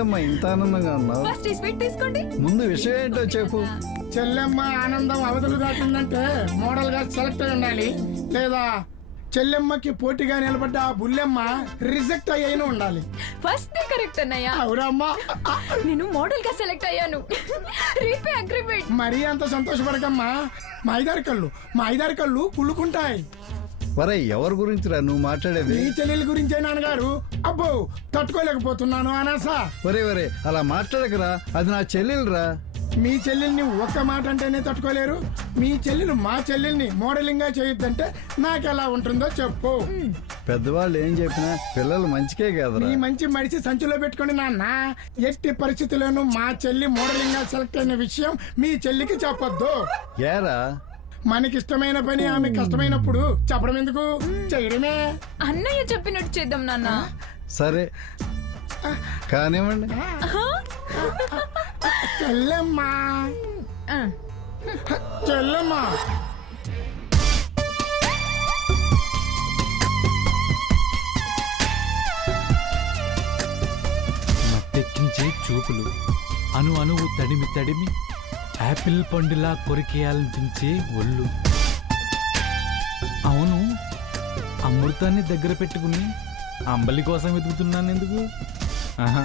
ఏంటమ్మా ఇంత ఆనందంగా ఉన్నావు? ఫస్ట్ ఈ స్వీట్ తీసుకోండి. ముందు విషయం ఏంటో చెప్పు. చెల్లెమ్మ ఆనందం అవధులు దాటిందంటే మోడల్ గా సెలెక్ట్ అయి ఉండాలి, లేదా చెల్లెమ్మకి పోటీగా నిలబడ్డ ఆ బుల్లెమ్మ రిజెక్ట్ అయ్యి ఉండాలి. ఫస్ట్ కరెక్ట్ అన్నయ్య. అవురమ్మా, నేను మోడల్ గా సెలెక్ట్ అయ్యాను. Repay agreement. మరీ అంత సంతోషపడకమ్మా. మా ఐదారు కళ్ళు కుళ్ళుకుంటాయి. వరే ఎవరి గురించిరా నువ్వు మాట్లాడేది? మీ చెల్లెల గురించే నాన్నగారు. అబ్బో తట్టుకోలేకపోతున్నాను అనసా. వరే అలా మాట్లాడకరా, అది నా చెల్లెలురా. మీ చెల్లెల్ని ఒక్క మాట అంటేనే తట్టుకోలేరు. మీ చెల్లెలు మా చెల్లెల్ని మోడలింగ్ గా చేయొద్దంటే నాకెలా ఉంటుందో చెప్పు. పెద్దవాళ్ళు ఏం చెప్పినా పిల్లలు మంచికే కదరా. మీ మంచి మడిచి సంచిలో పెట్టుకుని నాన్న. ఎట్టి పరిస్థితుల్లోనూ మా చెల్లి మోడలింగ్ గా సెలెక్ట్ అయిన విషయం మీ చెల్లికి చెప్పొద్దు. ఏరా మనకిష్టమైన పని ఆమె కష్టమైనప్పుడు చెప్పడం ఎందుకు, చేయడమే. అన్నయ్య చెప్పినట్టు చేద్దాం నాన్న. సరే కానివ్వండి. చెల్లెమ్మా ఆ, చెల్లెమ్మా మత్తెక్కించే చూపులు, అను అణువు తడిమి తడిమి యాపిల్ పండులా కొరికేయాలనిపించే ఒళ్ళు. అవును, అమృతాన్ని దగ్గర పెట్టుకుని అంబలి కోసం వెతుకుతున్నాను ఎందుకు? ఆహా